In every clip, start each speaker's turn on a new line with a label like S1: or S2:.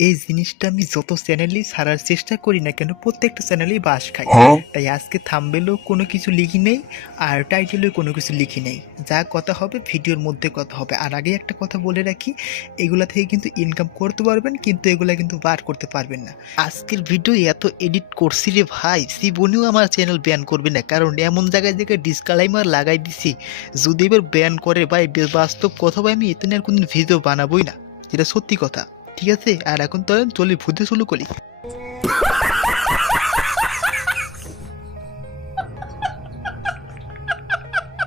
S1: এই জিনিসটা আমি যত চ্যানেলেই ছাড়ার চেষ্টা করি না কেন প্রত্যেকটা চ্যানেলেই বাস খাই। তাই আজকে থাম্বেলেও কোনো কিছু লিখি নেই আর টাইটেলেও কোনো কিছু লিখি নেই। যা কথা হবে ভিডিওর মধ্যে কথা হবে। আর আগে একটা কথা বলে রাখি এগুলা থেকে কিন্তু ইনকাম করতে পারবেন কিন্তু এগুলা কিন্তু বার করতে পারবেন না। আজকের ভিডিও এত এডিট করছি রে ভাই জীবনেও আমার চ্যানেল ব্যান করবে না। কারণ এমন জায়গায় জায়গায় ডিসক্লাইমার লাগাই দিছি যদি এবার ব্যান করে ভাই বাস্তব কথা ভাই আমি এতে নিয়ে আর কোনো ভিডিও বানাবোই না। যেটা সত্যি কথা। ঠিক আছে আর এখন তো চলি ভূতে শুরু করি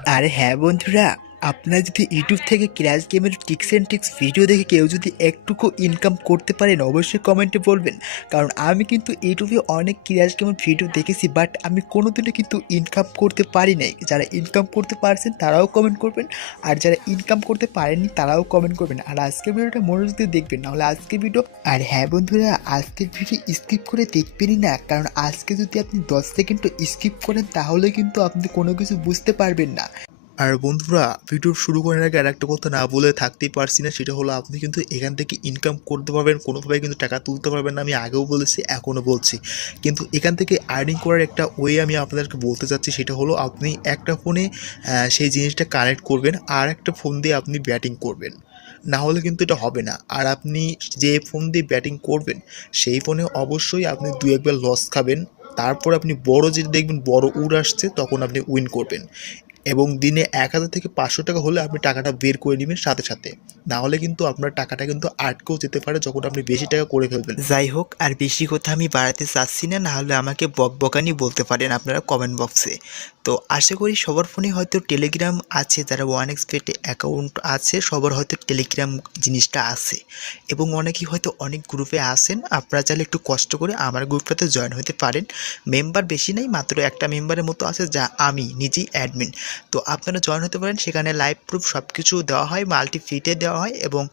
S1: আরে হ্যাঁ বন্ধুরা আপনারা যদি ইউটিউব থেকে ক্র্যাশ গেমের টিক্স অ্যান্ড টিক্স ভিডিও দেখে কেউ যদি একটুকু ইনকাম করতে পারেন, অবশ্যই কমেন্টে বলবেন। কারণ আমি কিন্তু ইউটিউবে অনেক ক্র্যাশ গেমের ভিডিও দেখেছি বাট আমি কোনোদিনও কিন্তু ইনকাম করতে পারি নাই। যারা ইনকাম করতে পারছেন, তারাও কমেন্ট করবেন, আর যারা ইনকাম করতে পারেননি, তারাও কমেন্ট করবেন। আর আজকের ভিডিওটা মনোযোগ দিয়ে দেখবেন, নাহলে আজকের ভিডিও আর হ্যাঁ বন্ধুরা, আজকের ভিডিও স্কিপ করে দেখবেনই না, কারণ আজকে যদি আপনি দশ সেকেন্ড স্কিপ করেন, তাহলে কিন্তু আপনি কোনো কিছু বুঝতে পারবেন না। আর বন্ধুরা ভিডিও শুরু করার আগে আর একটা কথা না বলে থাকতেই পারছি না, সেটা হলো আপনি কিন্তু এখান থেকে ইনকাম করতে পারবেন কোনোভাবে কিন্তু টাকা তুলতে পারবেন না, আমি আগেও বলেছি, এখনও বলছি। কিন্তু এখান থেকে আর্নিং করার একটা ওয়ে আমি আপনাদেরকে বলতে চাচ্ছি, সেটা হলো আপনি একটা ফোনে সেই জিনিসটা কানেক্ট করবেন, আর একটা ফোন দিয়ে আপনি ব্যাটিং করবেন। না হলে কিন্তু এটা হবে না। আর আপনি যে ফোন দিয়ে ব্যাটিং করবেন, সেই ফোনে অবশ্যই আপনি দু একবার লস খাবেন, তারপর আপনি বড় যেটা দেখবেন, বড় উড় আসছে, তখন আপনি উইন করবেন। এবং দিনে এক হাজার থেকে পাঁচশো টাকা হলে আপনি টাকাটা বের করে নেবেন সাথে সাথে। না হলে কিন্তু আপনার টাকাটা কিন্তু আটকেও যেতে পারে যখন আপনি বেশি টাকা করে ফেলবেন। যাই হোক, আর বেশি কথা আমি বাড়াতে চাচ্ছি না না হলে আমাকে বক বকানি বলতে পারেন আপনারা কমেন্ট বক্সে তো আশা করি সবার ফোনে হয়তো টেলিগ্রাম আছে, যারা ওয়ান এক্সপেটে অ্যাকাউন্ট আছে, সবার হয়তো টেলিগ্রাম জিনিসটা আছে। এবং অনেকেই হয়তো অনেক গ্রুপে আসেন আপনারা চাইলে একটু কষ্ট করে আমার গ্রুপটাতে জয়েন হতে পারেন। মেম্বার বেশি নেই, মাত্র একটা মেম্বারের মতো আছে, যা আমি নিজেই অ্যাডমিন তো আপনারা জয়েন হতে পারেন। সেখানে লাইভ প্রুফ সব কিছু দেওয়া হয় মাল্টি ফিটে দেওয়া হয় এবং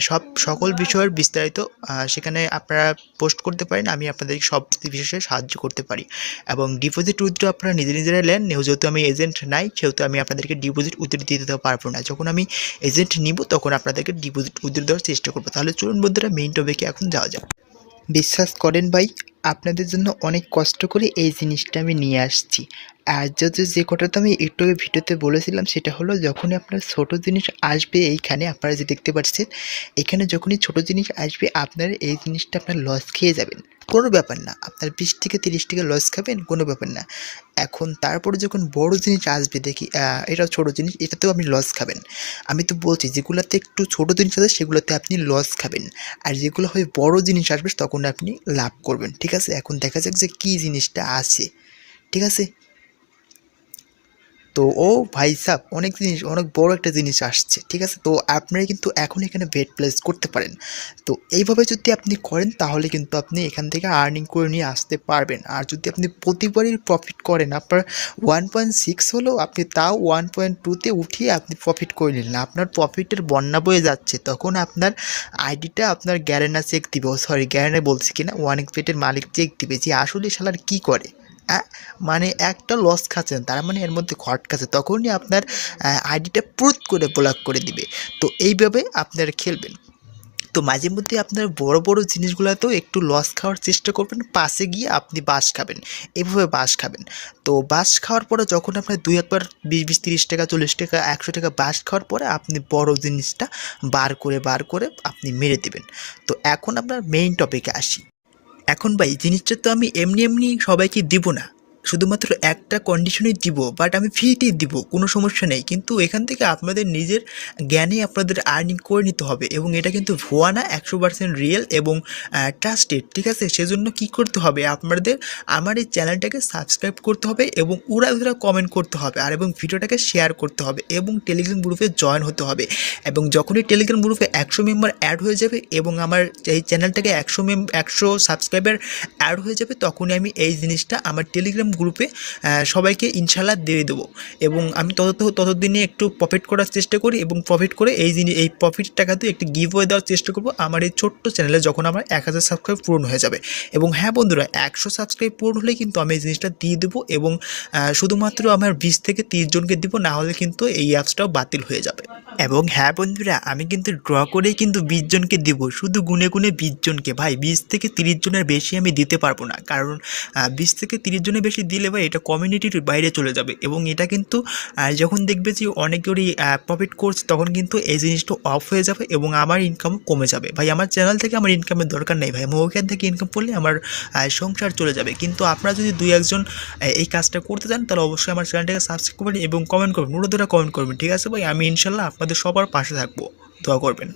S1: সব, সকল বিষয়ের বিস্তারিত সেখানে আপনারা পোস্ট করতে পারেন। আমি আপনাদের সব বিষয়ে সাহায্য করতে পারি। এবং ডিপোজিট উইথড্র আপনারা নিজে নিজেরাই নেন। যেহেতু আমি এজেন্ট নাই, সেহেতু আমি আপনাদেরকে ডিপোজিট উইথড্র দিতে দিতে পারব না। যখন আমি এজেন্ট নিব, তখন আপনাদেরকে ডিপোজিট উইথড্র দেওয়ার চেষ্টা করব। তাহলে চলুন বন্ধুরা মেইন টপিকে এখন যাওয়া যাক। বিশ্বাস করেন ভাই আপনাদের জন্য অনেক কষ্ট করে এই জিনিসটা আমি নিয়ে আসছি। আর যদি যে কথাটা আমি ইউটিউবে ভিডিওতে বলেছিলাম, সেটা হলো যখনই আপনার ছোট জিনিস আসবে এইখানে, আপনারা যে দেখতে পাচ্ছেন, এখানে যখনই ছোট জিনিস আসবে, আপনার এই জিনিসটা আপনার লস খেয়ে যাবেন। কোনো ব্যাপার না, আপনার বিশ থেকে তিরিশ টাকা লস খাবেন, কোনো ব্যাপার না। এখন তারপরে যখন বড় জিনিস আসবে, দেখি এটা ছোট জিনিস, এটাতেও আপনি লস খাবেন। আমি তো বলছি, যেগুলোতে একটু ছোট জিনিস আছে, সেগুলোতে আপনি লস খাবেন। আর যেগুলো হয় বড় জিনিস আসবে, তখন আপনি লাভ করবেন, ঠিক আছে? এখন দেখা যাক যে কী জিনিসটা আছে। ঠিক আছে? তো ও ভাই সাহ অনেক জিনিস, অনেক বড় একটা জিনিস আসছে, ঠিক আছে? তো আপনারা কিন্তু এখন এখানে বেড প্লেস করতে পারেন। তো এইভাবে যদি আপনি করেন, তাহলে কিন্তু আপনি এখান থেকে আর্নিং করে নিয়ে আসতে পারবেন। আর যদি আপনি প্রতিবারই প্রফিট করেন, আপনার ওয়ান পয়েন্ট সিক্স হলেও আপনি তাও ওয়ান পয়েন্ট টুতে উঠিয়ে আপনি প্রফিট করে নিলেন। আপনার প্রফিটের বন্যা বয়ে যাচ্ছে, তখন আপনার আইডিটা আপনার গ্যারেনা চেক দিবে। সরি গ্যারেনা বলছি কিনা? ওয়ান এক্সপেটের মালিক চেক দিবে যে আসলে শালার কী করে। মানে একটা লস খাচ্ছেন, তার মানে এর মধ্যে খট খাচ্ছে, তখনই আপনার আইডিটা প্রুত করে ব্লক করে দিবে। তো এইভাবে আপনারা খেলবেন। তো মাঝে মধ্যে আপনার বড় বড় জিনিসগুলোতেও একটু লস খাওয়ার চেষ্টা করবেন, পাশে গিয়ে আপনি বাস খাবেন। এভাবে বাস খাবেন। তো বাস খাওয়ার পরে যখন আপনার দুই একবার বিশ বিশ, তিরিশ টাকা, চল্লিশ টাকা, একশো টাকা বাস খাওয়ার পরে আপনি বড় জিনিসটা বার করে বার করে আপনি মেরে দেবেন। তো এখন আপনার মেইন টপিকে আসি। এখন ভাই জিনিসটা তো আমি এমনি এমনি সবাইকে দিব না। শুধুমাত্র একটা কন্ডিশনেই দিব বাট আমি ফ্রিতেই দিব, কোনো সমস্যা নেই। কিন্তু এখান থেকে আপনাদের নিজের জ্ঞানে আপনাদের আর্নিং করে নিতে হবে এবং এটা কিন্তু ভুয়া না, একশো পার্সেন্ট রিয়েল এবং ট্রাস্টেড ঠিক আছে? সেজন্য কি করতে হবে? আপনাদের, আমার এই চ্যানেলটাকে সাবস্ক্রাইব করতে হবে এবং উড়াধুরা কমেন্ট করতে হবে আর এবং ভিডিওটাকে শেয়ার করতে হবে এবং টেলিগ্রাম গ্রুপে জয়েন হতে হবে। এবং যখনই টেলিগ্রাম গ্রুপে একশো মেম্বার অ্যাড হয়ে যাবে এবং আমার এই চ্যানেলটাকে একশো মেম একশো সাবস্ক্রাইবার অ্যাড হয়ে যাবে, তখনই আমি এই জিনিসটা আমার টেলিগ্রাম গ্রুপে সবাইকে ইনশাল্লাহ দিয়ে দেবো। এবং আমি তত ততদিনে একটু প্রফিট করার চেষ্টা করি এবং প্রফিট করে এই জিনিস, এই প্রফিট টাকাতে একটি গিভ ওয়ে দেওয়ার চেষ্টা করব আমার এই ছোট্ট চ্যানেলে যখন আমার এক হাজার সাবস্ক্রাইব পূরণ হয়ে যাবে। এবং হ্যাঁ বন্ধুরা, একশো সাবস্ক্রাইব পূরণ হলে কিন্তু আমি এই জিনিসটা দিয়ে দেবো এবং শুধুমাত্র আমার বিশ থেকে তিরিশ জনকে দিব, না হলে কিন্তু এই অ্যাপসটাও বাতিল হয়ে যাবে। এবং হ্যাঁ বন্ধুরা, আমি কিন্তু ড্র করেই কিন্তু বিশ জনকে দিব, শুধু গুনে গুনে বিশ জনকে। ভাই, বিশ থেকে তিরিশ জনের বেশি আমি দিতে পারব না। কারণ বিশ থেকে তিরিশ জনের বেশি দিলে ভাই এটা কমিউনিটির বাইরে চলে যাবে এবং এটা কিন্তু যখন দেখবে যে অনেকেরই প্রফিট করছে তখন কিন্তু এই জিনিসটা অফ হয়ে যাবে এবং আমার ইনকাম কমে যাবে। ভাই, আমার চ্যানেল থেকে আমার ইনকামের দরকার নেই ভাই। আমি ওখান থেকে ইনকাম করলে আমার সংসার চলে যাবে। কিন্তু আপনারা যদি দুই একজন এই কাজটা করতে চান তাহলে অবশ্যই আমার চ্যানেলটাকে সাবস্ক্রাইব করবেন এবং কমেন্ট করবেন। অনুরোধ কমেন্ট করবেন। ঠিক আছে ভাই? আমি ইনশাল্লাহ আপনাদের সবার পাশে থাকব। দোয়া করবেন।